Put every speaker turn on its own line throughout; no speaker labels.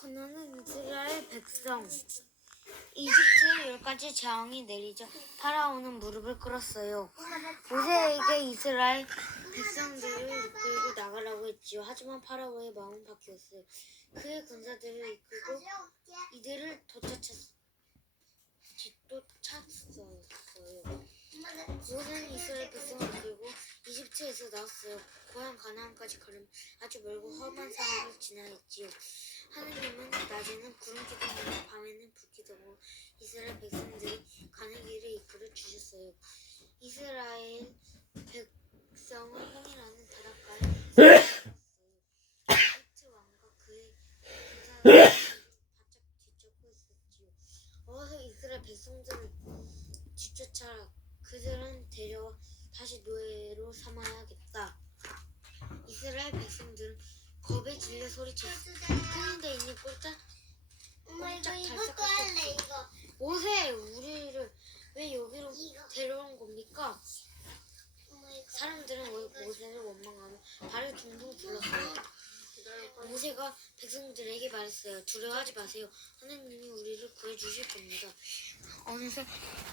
건너는 이스라엘 백성. 이집트에 열 가지 재앙이 내리자 파라오는 무릎을 꿇었어요. 모세에게 이스라엘 백성들을 이끌고 나가라고 했지요. 하지만 파라오의 마음은 바뀌었어요. 그의 군사들을 이끌고 이들을 도착했, 뒷도찼어요. 모세는 이스라엘 백성을 이집트에서 나왔어요. 고향 가나안까지 가려면 아주 멀고 험한 산을 지나야 했지요. 하느님은 낮에는 구름 기둥으로 밤에는 불 기둥으로 이스라엘 백성들이 가는 길을 이끌어 주셨어요. 이스라엘 백성은 홍이라는 바닷가에. 이집트 왕과 그의 군사들이 바짝 뒤쫓고 있었지요. 어서 이스라엘 백성들을 뒤쫓아라. 그들은 데려와 다시 노예로 삼아야겠다. 이스라엘 백성들은 겁에 질려 소리쳤어. 큰데 있니 꼴짝
엄마 이거
꼼짝
이것도
달싹
할래 이거.
모세 우리를 왜 여기로
이거.
데려온 겁니까?
엄마 이거.
사람들은 모- 모세를 원망하며 발을 둥둥 굴렀어요. 모세가 백성들에게 말했어요. 두려워하지 마세요. 하나님이 우리를 구해주실 겁니다. 어느새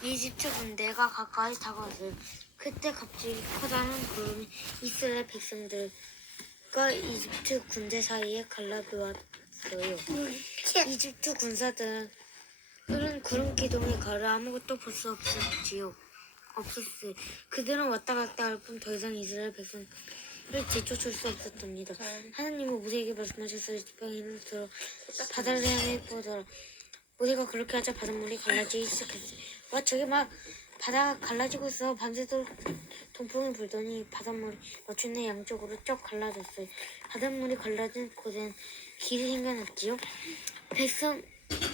이집트 군대가 가까이 다가왔어요. 그때 갑자기 커다란 구름이 이스라엘 백성들과 이집트 군대 사이에 갈라놓았어요. 이집트 군사들은 구름 기둥에 가려 아무것도 볼 수 없었지요. 없었어요. 그들은 왔다 갔다 할 뿐 더 이상 이스라엘 백성 을 뒤쫓을 수 없었답니다. 하나님은 모세에게 말씀하셨어요. 지팡이 를 들어 바다를 향해 보더라. 모세가 그렇게 하자 바닷물이 갈라지기 시작했어요. 와 저기 막 바다가 갈라지고 있어. 밤새도록 동풍이 불더니 바닷물이 마침내 양쪽으로 쭉 갈라졌어요. 바닷물이 갈라진 곳엔 길이 생겨났지요. 백성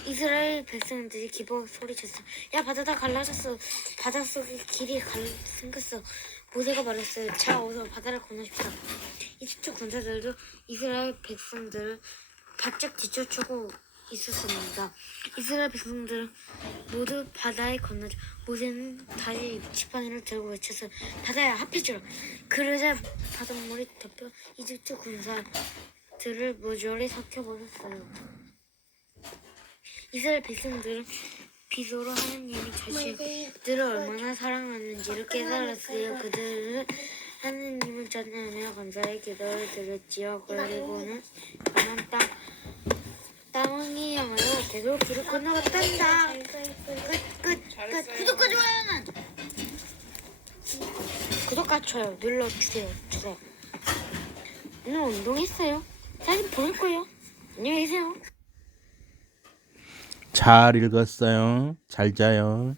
이스라엘 백성들이 기뻐 소리쳤어. 야 바다다 갈라졌어. 바닷속에 길이 갈 생겼어. 모세가 말했어요. 자 어서 바다를 건너십시다. 이집트 군사들도 이스라엘 백성들을 바짝 뒤쫓고 있었습니다. 이스라엘 백성들은 모두 바다에 건너자 모세는 다시 지팡이를 들고 외쳐서 바다야 합해주라. 그러자 바닷물이 덮여 이집트 군사들을 모조리 삭혀버렸어요. 이스라엘 백성들은 비소로 하나님이 자신들을 얼마나 사랑하는지를 깨달았어요. 그들은 하나님을 찬양하며 감사의 기도를 드렸지요. 그리고는 가나안 땅 땅이 향하여 계속 길을 건너갔단다. 끝, 끝, 끝. 구독과 좋아요는 구독과 좋아요 눌러주세요. 주세요. 오늘 운동했어요. 사진 보낼 거예요. 안녕히 계세요.
잘 읽었어요. 잘 자요.